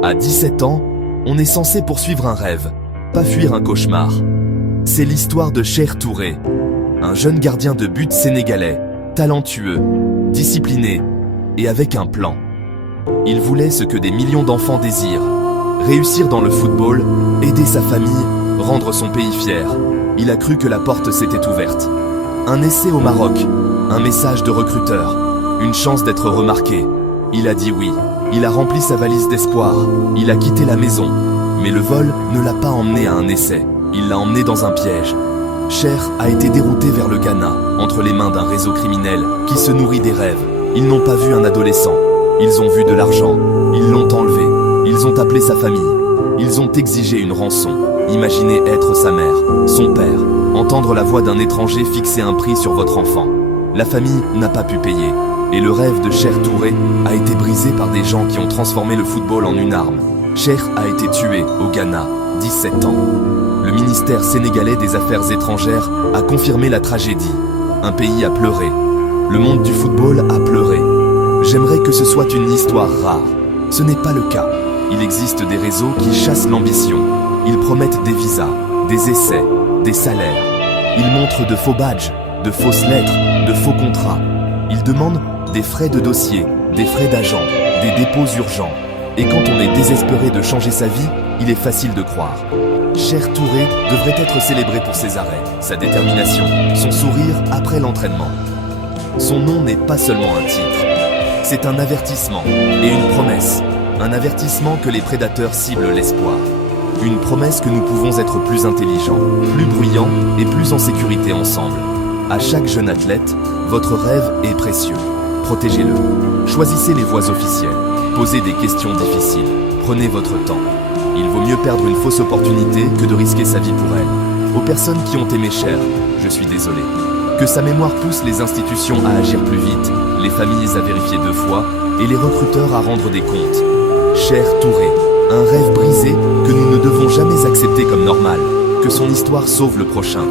À 17 ans, on est censé poursuivre un rêve, pas fuir un cauchemar. C'est l'histoire de Cher Touré, un jeune gardien de but sénégalais, talentueux, discipliné et avec un plan. Il voulait ce que des millions d'enfants désirent, réussir dans le football, aider sa famille, rendre son pays fier. Il a cru que la porte s'était ouverte. Un essai au Maroc, un message de recruteur, une chance d'être remarqué. Il a dit oui, il a rempli sa valise d'espoir, il a quitté la maison. Mais le vol ne l'a pas emmené à un essai, il l'a emmené dans un piège. Cher a été dérouté vers le Ghana, entre les mains d'un réseau criminel qui se nourrit des rêves. Ils n'ont pas vu un adolescent, ils ont vu de l'argent, ils l'ont enlevé, ils ont appelé sa famille, ils ont exigé une rançon. Imaginez être sa mère, son père, entendre la voix d'un étranger fixer un prix sur votre enfant. La famille n'a pas pu payer, et le rêve de Cher Touré a été brisé par des gens qui ont transformé le football en une arme. Cher a été tué au Ghana, 17 ans. Le ministère sénégalais des Affaires étrangères a confirmé la tragédie. Un pays a pleuré. Le monde du football a pleuré. J'aimerais que ce soit une histoire rare. Ce n'est pas le cas. Il existe des réseaux qui chassent l'ambition. Ils promettent des visas, des essais, des salaires. Ils montrent de faux badges, de fausses lettres, de faux contrats. Ils demandent des frais de dossier, des frais d'agent, des dépôts urgents. Et quand on est désespéré de changer sa vie, il est facile de croire. Cher Touré devrait être célébré pour ses arrêts, sa détermination, son sourire après l'entraînement. Son nom n'est pas seulement un titre, c'est un avertissement et une promesse. Un avertissement que les prédateurs ciblent l'espoir. Une promesse que nous pouvons être plus intelligents, plus bruyants et plus en sécurité ensemble. À chaque jeune athlète, votre rêve est précieux. Protégez-le. Choisissez les voies officielles. Posez des questions difficiles. Prenez votre temps. Il vaut mieux perdre une fausse opportunité que de risquer sa vie pour elle. Aux personnes qui ont aimé Cher, je suis désolé. Que sa mémoire pousse les institutions à agir plus vite, les familles à vérifier 2 fois et les recruteurs à rendre des comptes. Cher Touré, un rêve brisé que nous ne devons jamais accepter comme normal. Que son histoire sauve le prochain.